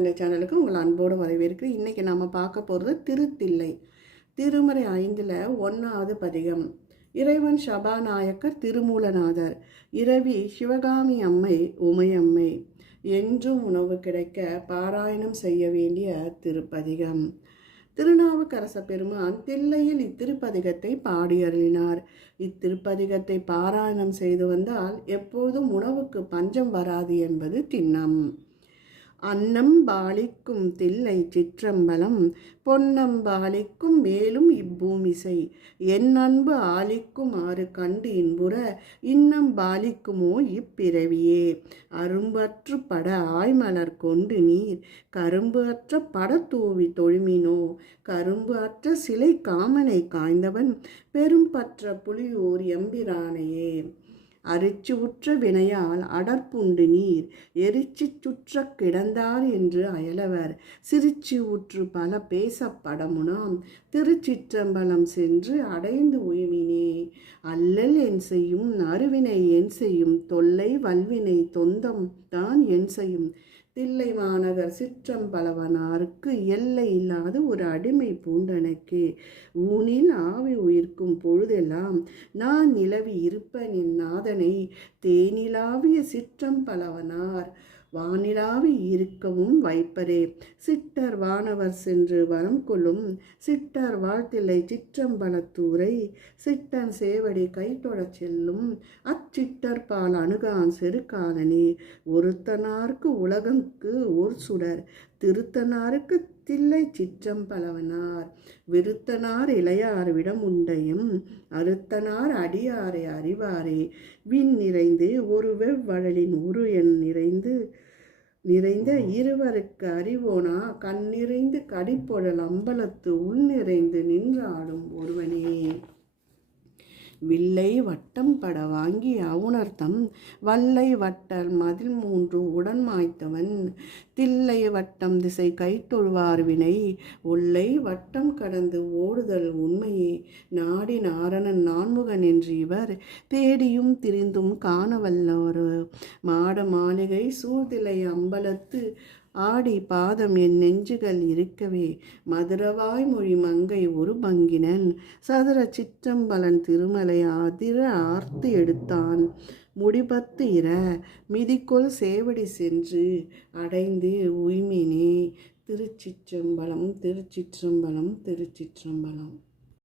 தந்தை சேனலுக்கு உங்கள் அன்போடு வரவேற்கிறேன். இன்றைக்கி நாம் பார்க்க போகிறது திருத்தில்லை. திருமுறை 5ல் 1வது பதிகம். இறைவன் சபாநாயக்கர் திருமூலநாதர், இரவி சிவகாமி அம்மை உமையம்மை, என்றும் உணவு கிடைக்க பாராயணம் செய்ய வேண்டிய திருப்பதிகம். திருநாவுக்கரச பெருமான் தில்லையில் இத்திருப்பதிகத்தை பாடி அருளினார். இத்திருப்பதிகத்தை பாராயணம் செய்து வந்தால் எப்போதும் உணவுக்கு பஞ்சம் வராது என்பது திண்ணம். அன்னம் பாலிக்கும் தில்லை சிற்றம்பலம், பொன்னம் பாலிக்கும் மேலும் இப்பூமிசை, என் அன்பு ஆலிக்கும் ஆறு கண்டு இன்புற, இன்னம் பாலிக்குமோ இப்பிறவியே. அரும்பற்று பட ஆய்மலர் கொண்டு நீர், கரும்பு அற்ற பட தூவி தொழுமினோ, கரும்பு அற்ற சிலை காமனை காய்ந்தவன், பெரும்பற்ற புலியூர் எம்பிரானையே. அரிச்சு உற்ற வினையால் அடர்ப்புண்டு நீர், எரிச்சு சுற்ற கிடந்தார் என்று அயலவர், சிரிச்சு உற்று பல பேசப்படமுனாம், திருச்சிற்றம்பலம் சென்று அடைந்து உய்வினே. அல்லல் என் செய்யும் அருவினை என் செய்யும், தொல்லை வல்வினை தொந்தம் தான் என் செய்யும், தில்லை மாநகர் சிற்றம்பலவனாருக்கு எல்லை இல்லாத ஒரு அடிமை பூண்டனக்கே. ஊனில் ஆவி உயிர்க்கும் பொழுதெல்லாம் நான் நிலவி இருப்பன் என் நாதனை, தேனிலாவிய சிற்றம்பலவனார் வானிலாவி இருக்கவும் வைப்பரே. சிட்டர் வானவர் சென்று வரம் கொள்ளும், சிட்டர் வாழ்த்தில்லை சிற்றம்பலத்தூரை, சிட்டன் சேவடி கைத்தொடச் செல்லும், அச்சிட்டர் பால் அணுகான் செருக்காலனே. ஒருத்தனார்க்கு உலகங்கு ஒரு சுடர், திருத்தனாருக்கு தில்லை சிற்றம்பலவனார், விருத்தனார் இளையார் விடமுண்டையும், அறுத்தனார் அடியாரை அறிவாரே. விண் நிறைந்து ஒரு வெவ்வழலின் உரு என் நிறைந்த இருவருக்கு அறிவோனா, கண் நிறைந்து கடிப்பொழல் அம்பலத்து உள் நிறைந்து நின்றாடும் ஒருவனே. வில்லை வட்டம் பட வாங்கி அவுணர்த்தம், வல்லை வட்டர் மதில் 3 உடன் மாய்த்தவன், தில்லை வட்டம் திசை கைத்தொழுவார் வினை, ஒல்லை வட்டம் கடந்து ஓடுதல் உண்மையே. நாடி நாரணன் நான்முகன் என்று இவர், தேடியும் திரிந்தும் காணவல்லவர், மாட மாளிகை சூழ்திலை அம்பலத்து ஆடி பாதம் என் நெஞ்சுகள் இருக்கவே. மதுரவாய் மொழி மங்கை ஒரு பங்கினன், சதுர சிற்றம்பலன் திருமலை அதிர ஆர்த்து எடுத்தான், முடிபத்து இர மிதிக்கொள் சேவடி சென்று அடைந்து உய்மினே. திருச்சிற்றம்பலம் திருச்சிற்றம்பலம் திருச்சிற்றம்பலம்.